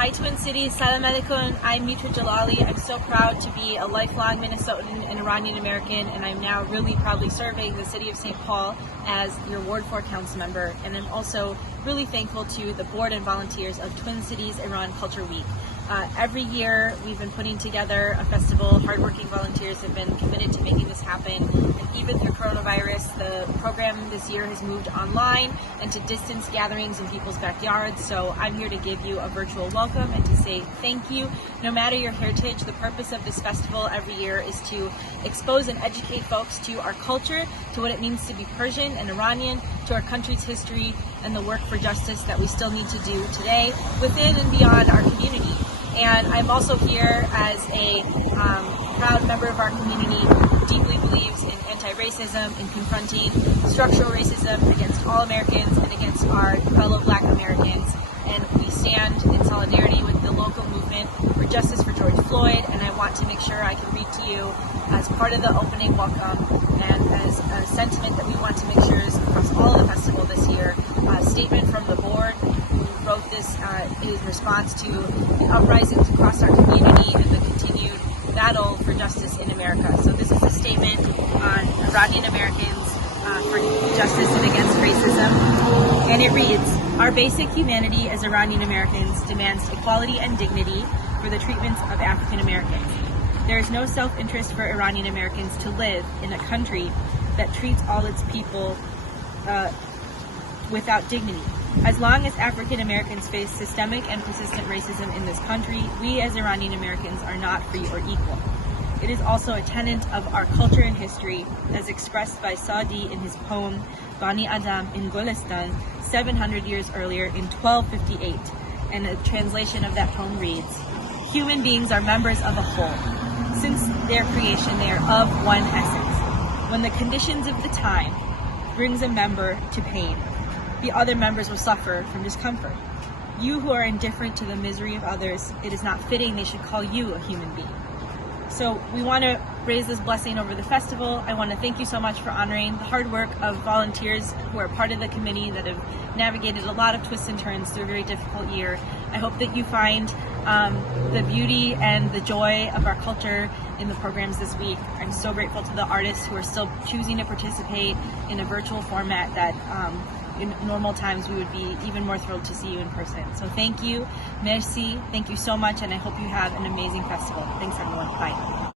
Hi Twin Cities, Salam Alaikum. I'm MitraJalali. I'm so proud to be a lifelong Minnesotan and Iranian American, and I'm now really proudly serving the city of St. Paul as your Ward 4 Council member. And I'm also really thankful to the board and volunteers of Twin Cities Iran Culture Week. Every year we've been putting together a festival. Hardworking volunteers have been committed to making this happen. And even through coronavirus, the program this year has moved online and to distance gatherings in people's backyards. So I'm here to give you a virtual welcome and to say thank you. No matter your heritage, the purpose of this festival every year is to expose and educate folks to our culture, to what it means to be Persian and Iranian, to our country's history, and the work for justice that we still need to do today within and beyond our community. And I'm also here as a proud member of our community who deeply believes in anti-racism, in confronting structural racism against all Americans and against our fellow Black Americans. And we stand in solidarity with the local movement for justice for George Floyd, and I want to make sure I can read to you as part of the opening welcome and as a sentiment that we want to make sure is across all of the festival this year, a statement from the board who wrote this in response to the uprisings across our community and the continued battle for justice in America. So this is a statement on Iranian Americans for justice and against racism, and it reads, "Our basic humanity as Iranian Americans demands equality and dignity for the treatments of African Americans. There is no self-interest for Iranian Americans to live in a country that treats all its people without dignity. As long as African Americans face systemic and persistent racism in this country, we as Iranian Americans are not free or equal. It is also a tenet of our culture and history, as expressed by Saadi in his poem Bani Adam in Gulistan 700 years earlier in 1258, and a translation of that poem reads, "Human beings are members of a whole. Since their creation, they are of one essence. When the conditions of the time brings a member to pain, the other members will suffer from discomfort. You who are indifferent to the misery of others, it is not fitting they should call you a human being." So we want to raise this blessing over the festival. I want to thank you so much for honoring the hard work of volunteers who are part of the committee that have navigated a lot of twists and turns through a very difficult year. I hope that you find the beauty and the joy of our culture in the programs this week. I'm so grateful to the artists who are still choosing to participate in a virtual format that in normal times we would be even more thrilled to see you in person. So thank you, merci, thank you so much, and I hope you have an amazing festival. Thanks everyone, bye.